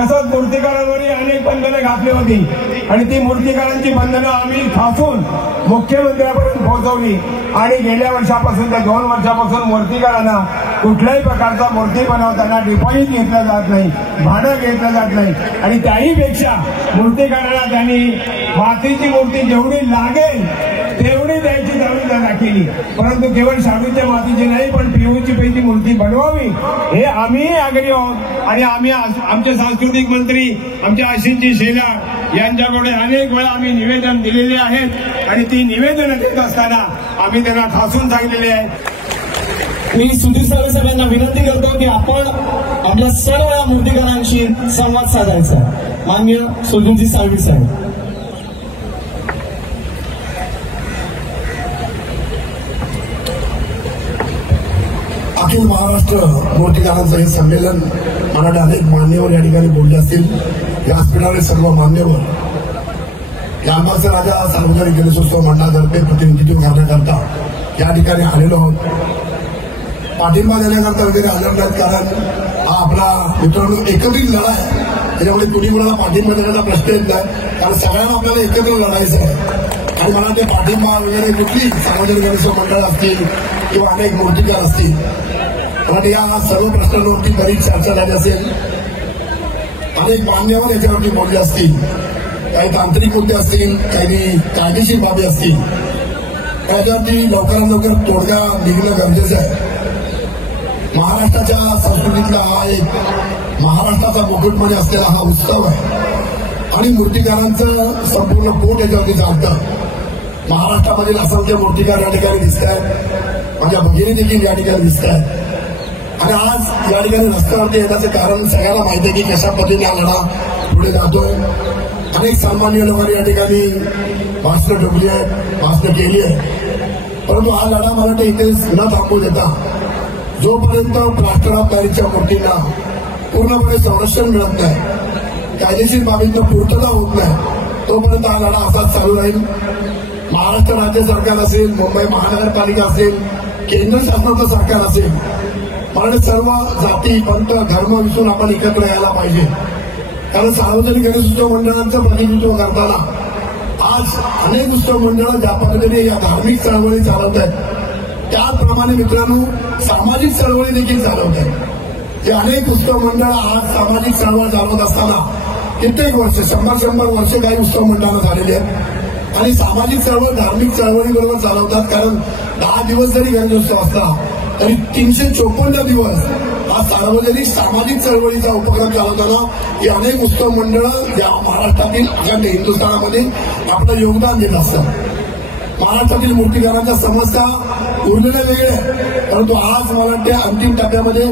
असंच मूर्तिकारांवरही अनेक बंधनं घातली होती आणि ती मूर्तिकारांची बंधनं आम्ही खासून मुख्यमंत्र्यांपर्यंत पोहोचवली आणि गेल्या वर्षापासून त्या 2 वर्षापासून मूर्तिकारांना कुठल्याही प्रकारचा मूर्ती बनवताना डिपॉझिट घेतलं जात नाही, भाडं घेतलं जात नाही आणि त्याहीपेक्षा मूर्तिकारांना त्यांनी मातीची मूर्ती जेवढी लागेल तेवढी द्यायची जबाबदारी केली। परंतु केवळ शाडूच्या मातीची नाही पण पीओची पैकी मूर्ती बनवावी हे आम्ही आग्रही आहोत आणि आम्ही आमचे सांस्कृतिक मंत्री आमच्या आशिषजी शेलार यांच्याकडे अनेक वेळा आम्ही निवेदन दिलेले आहेत आणि ती निवेदन देत असताना आम्ही त्यांना ठासून सांगितलेले आहे। मी सुधीर साळवी साहेबांना विनंती करतो की आपण आपल्या सर्व या मूर्तिकारांशी संवाद साधायचा। माननीय सुधीरजी साळवी साहेब। अखिल महाराष्ट्र मूर्तिकारांचं हे संमेलन मराठी अनेक मान्यवर या ठिकाणी बोलले असतील। व्यासपीठावरील सर्व मान्यवर या आंबाचे राजा सार्वजनिक गणेशोत्सव मंडळातर्फे प्रतिनिधित्व करण्याकरता या ठिकाणी आलेलो आहोत। पाठिंबा देण्याकरता वगैरे आलेलो नाहीत, कारण हा आपला मित्रांनो एकत्रित लढा आहे। त्याच्यामुळे कुणी कुणाला पाठिंबा देण्याचा प्रश्न येत नाही, कारण सगळ्यांना आपल्याला एकत्र लढायचं आहे। आणि मला ते पाठिंबा वगैरे कुठली सार्वजनिक गणेशोत्सव मंडळ असतील किंवा अनेक मूर्तिकार असतील, पण या सर्व प्रश्नांवरती बरीच चर्चा झाली असेल। अनेक मान्यवर याच्यावरती बोलले असतील, काही तांत्रिक मुद्दे असतील, काही कायदेशीर बाबी असतील, त्याच्यावरती लवकरात लवकर तोडगा निघणं गरजेचं आहे। महाराष्ट्राच्या संस्कृतीतला हा एक महाराष्ट्राचा मुकुटमणी असलेला हा उत्सव आहे आणि मूर्तिकारांचं संपूर्ण पोट याच्यावरती चालतं। महाराष्ट्रामधील असंख्य मूर्तिकार या ठिकाणी दिसत आहेत, माझ्या भगिनी देखील या ठिकाणी दिसत आहेत आणि आज या ठिकाणी रस्त्यावरती येण्याचं कारण सगळ्यांना माहिती आहे की कशा पद्धतीने हा लढा पुढे जातोय। अनेक सामान्य लोकांनी या ठिकाणी भाषणं ठोकली आहेत, भाषणं केली आहे, परंतु हा लढा मला वाटतं इथेच न थांबू देता जोपर्यंत राष्ट्रराजधानीच्या मूर्तींना पूर्णपणे संरक्षण मिळत नाही, कायदेशीर बाबींना पूर्तता होत नाही, तोपर्यंत हा लढा असाच चालू राहील। महाराष्ट्र राज्य सरकार असेल, मुंबई महानगरपालिका असेल, केंद्र शासनाचं सरकार असेल, मला सर्व जाती पंथ धर्म विसरून आपण एकत्र यायला पाहिजे। कारण सार्वजनिक गणेशोत्सव मंडळांचं प्रतिनिधित्व करताना आज अनेक उत्सव मंडळ ज्या पद्धतीने या धार्मिक चळवळी चालवत आहेत त्याप्रमाणे मित्रांनो सामाजिक चळवळी देखील चालवत आहेत। जे अनेक उत्सव मंडळ आज सामाजिक चळवळ चालवत असताना कित्येक वर्ष 100 वर्ष काही उत्सव मंडळांना झालेली आहेत आणि सामाजिक चळवळ धार्मिक चळवळीबरोबर चालवतात। कारण 10 दिवस जरी गणेशोत्सव असला तरी 354 दिवस हा सार्वजनिक सामाजिक चळवळीचा उपक्रम चालवताना ही अनेक उत्सव मंडळं या महाराष्ट्रातील अखंड हिंदुस्थानामध्ये आपलं योगदान देत असतात। महाराष्ट्रातील मूर्तिकारांच्या समस्या उरलेल्या वेगळ्या, परंतु आज मला वाटते अंतिम टप्प्यामध्ये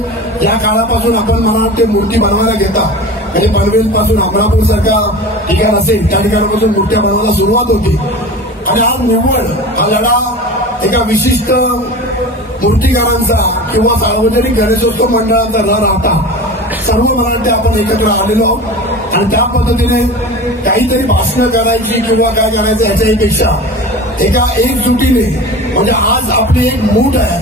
या काळापासून आपण मला वाटते मूर्ती बनवायला घेता म्हणजे पनवेल पासून अमरापूर सारखा ठिकाण असेल त्या ठिकाणापासून मूर्त्या बनवायला सुरुवात होती आणि आज निव्वळ हा लढा एका विशिष्ट मूर्तिकारांचा किंवा सार्वजनिक गणेशोत्सव मंडळांचा न राहता सर्व मला वाटते आपण एकत्र आलेलो आहोत आणि त्या पद्धतीने काहीतरी भाषणं करायची किंवा काय करायचं याच्याहीपेक्षा एका एकजुटीने म्हणजे आज आपली एक मूठ आहे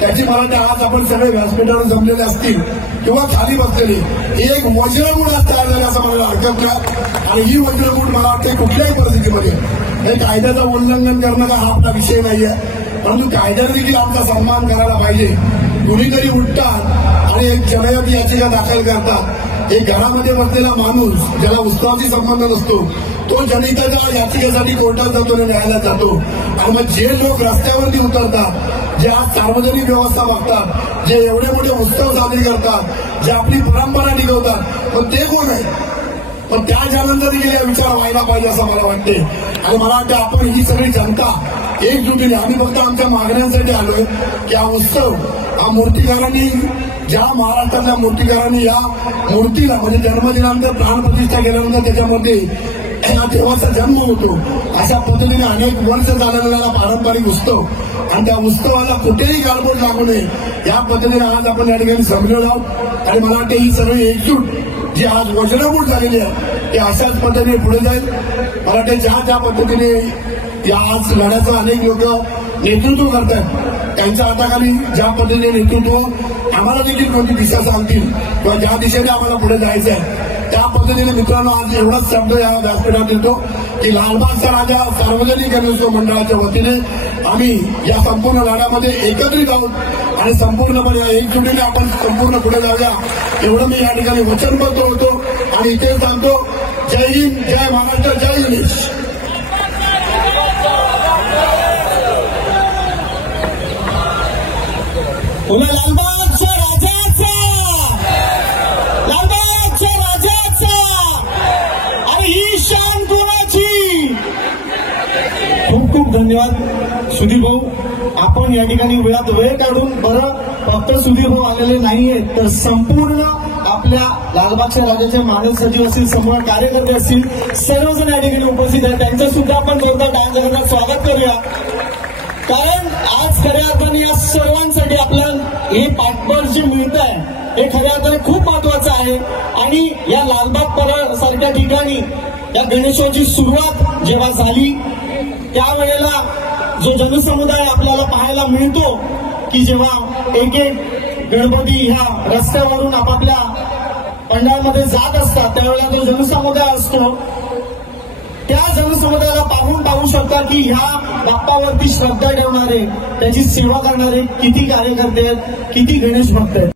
त्याची मला वाटते आज आपण सगळे व्यासपीठावर जमलेले असतील किंवा खाली बसलेले ही एक वज्रमूठ आज तयार झाली असं मला हरकत नाही आणि ही वज्रमूठ मला वाटते कुठल्याही परिस्थितीमध्ये हे कायद्याचं उल्लंघन करणं हा आपला विषय नाहीये, परंतु कायद्याने देखील आमचा सन्मान करायला पाहिजे। कुणीतरी उठतात आणि एक जनहित याचिका दाखल करतात, एक घरामध्ये बसलेला माणूस ज्याला उत्सवाशी संबंध नसतो तो जनहिताच्या याचिकेसाठी कोर्टात जातो आणि न्यायालयात जातो आणि मग जे लोक रस्त्यावरती उतरतात, जे आज सार्वजनिक व्यवस्था बघतात, जे एवढे मोठे उत्सव साजरे करतात, जे आपली परंपरा टिकवतात, मग ते कोण आहे? पण त्या जनांचा देखील या विचार व्हायला पाहिजे असं मला वाटते आणि मला वाटतं आपण ही सगळी जनता एकजुटीने आम्ही फक्त आमच्या मागण्यांसाठी आलोय की हा उत्सव हा मूर्तिकारांनी ज्या महाराष्ट्रातल्या मूर्तिकारांनी या मूर्तीला म्हणजे जन्मदिनानंतर प्राणप्रतिष्ठा केल्यानंतर त्याच्यामध्ये देवाचा जन्म होतो अशा पद्धतीने अनेक वर्ष चाललेला पारंपरिक उत्सव आणि त्या उत्सवाला कुठेही गालबोट लागू नये या पद्धतीने आज आपण या ठिकाणी जमलेलो आहोत आणि मला वाटते ही सगळी एकजूट जी आज वज्रमूठ झालेली आहे ती अशाच पद्धतीने पुढे जाईल। मला वाटते ज्या पद्धतीने या आज लढ्याचं अनेक लोक नेतृत्व करतात त्यांच्या हाताखाली ज्या पद्धतीने नेतृत्व आम्हाला देखील कोणती दिशा सांगतील किंवा ज्या दिशेने आम्हाला पुढे जायचं आहे त्या पद्धतीने मित्रांनो आज एवढाच शब्द या व्यासपीठात देतो की लालबागचा राजा सार्वजनिक गणेशोत्सव मंडळाच्या वतीने आम्ही या संपूर्ण लढ्यामध्ये एकत्रित आहोत आणि संपूर्णपणे एकजुटीने आपण संपूर्ण पुढे जाऊया एवढं मी या ठिकाणी वचनबद्ध होतो आणि इथे सांगतो जय हिंद, जय महाराष्ट्र, जय गणेश. लालबागच्या राजाचा, लालबागच्या राजाचा, आणि ही शान कोणाची. खूप खूप धन्यवाद सुधीर भाऊ. आपण या ठिकाणी वेळात वेळ काढून बरं फक्त सुधीर भाऊ आलेले नाहीये तर संपूर्ण आपल्या लालबागच्या राजाचे मानद सचिव असतील, संपूर्ण कार्यकर्ते असतील, सर्वजण या ठिकाणी उपस्थित आहेत. त्यांचं सुद्धा आपण जोरदार टाळ्यांच्या स्वागत करूया. कारण आज खऱ्या अर्थाने या सर्वांसाठी आपल्याला हे पाठबळ जे मिळत आहे हे खऱ्या अर्थाने खूप महत्वाचं आहे. आणि या लालबाग सारख्या ठिकाणी या गणेशोत्सवाची सुरुवात जेव्हा झाली त्यावेळेला जो जनसमुदाय आपल्याला पाहायला मिळतो की जेव्हा एक एक गणपती ह्या रस्त्यावरून आपापल्या पंडाळमध्ये जात असतात त्यावेळेला जो जनसमुदाय असतो त्या जनसमुदायाला पाहू शकता की ह्या बाप्पावरती श्रद्धा ठेवणारे, त्याची सेवा करणारे किती कार्यकर्ते आहेत, किती गणेश भक्त आहेत.